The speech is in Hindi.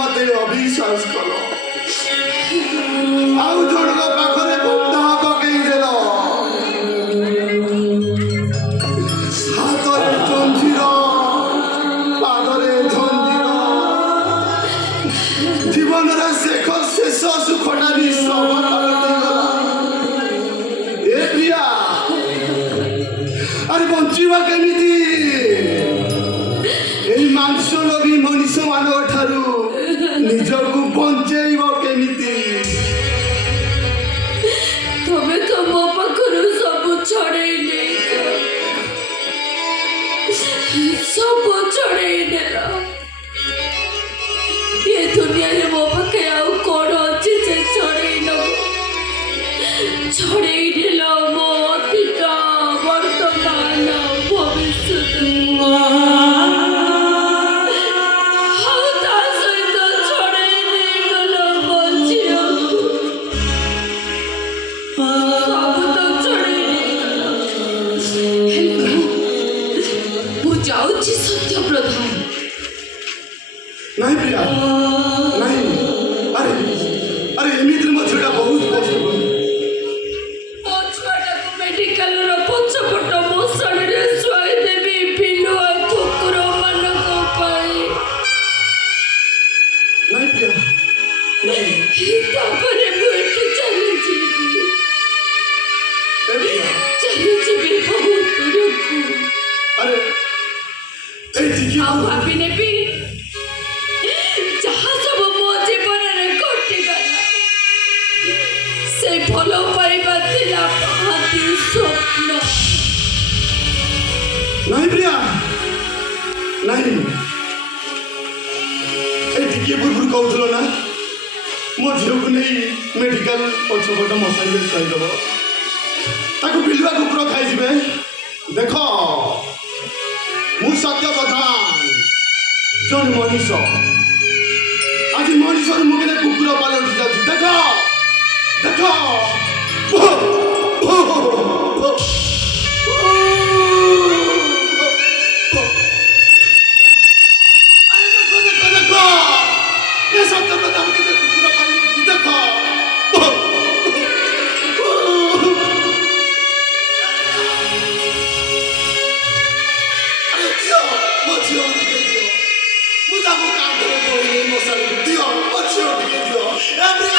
मते अविश्वास करो आउ जणक पाखरे बंधा पकई देल हातरे जंजीर पादरे जंजीर जीवन शेष सुखटा भी सब पलटिगला ए प्रिया अरे बंचीवा केमिति এই মাংস লোভী মনুষ্য ମାନଙ୍କ ଠାରୁ ନିଜକୁ ବଞ୍ଚେଇବ କେମିତି ତମେ ତ ମୋ ପାଖରୁ ସବୁ ଛଡ଼େଇ ନେଇଛ ସବୁ ଛଡ଼େଇ ନେଲ ଏ ଦୁନିଆରେ ମୋ ପାଖେ ଆଉ କ'ଣ ଅଛି ଯେ ଛଡ଼େଇ ନେବ ଛଡ଼େଇ ନେଲ ମୋ ଅତୀତ ବର୍ତ୍ତମାନ ଭବିଷ୍ୟତ नहीं प्रिया नहीं अरे अरे एमिति मछड़ा बहुत कष्ट मेडिकल पछपट मो शरीर शुआई देवी बिलु कुकुर मानक नहीं प्रिया तापरे मुझे चली जीवी बहुत दूरकू अरे भाभी ने भी जहाँ सब मो जीवन में घटिगला से भल पाइबा थिला भांति स्वप्न नहीं प्रिया नहीं ये बुरबुर कहूल ना मो झील को नहीं मेडिकल पछपट मशाई शुआईदेव ताको बिलुआ कुकुर खाईजे देख मु सत्य प्रधान जन मनीष आज मनीष मुखे कुकुर पलटि जाऊँ देख देख सत्य प्रधान के कुकुर पलटि देख Every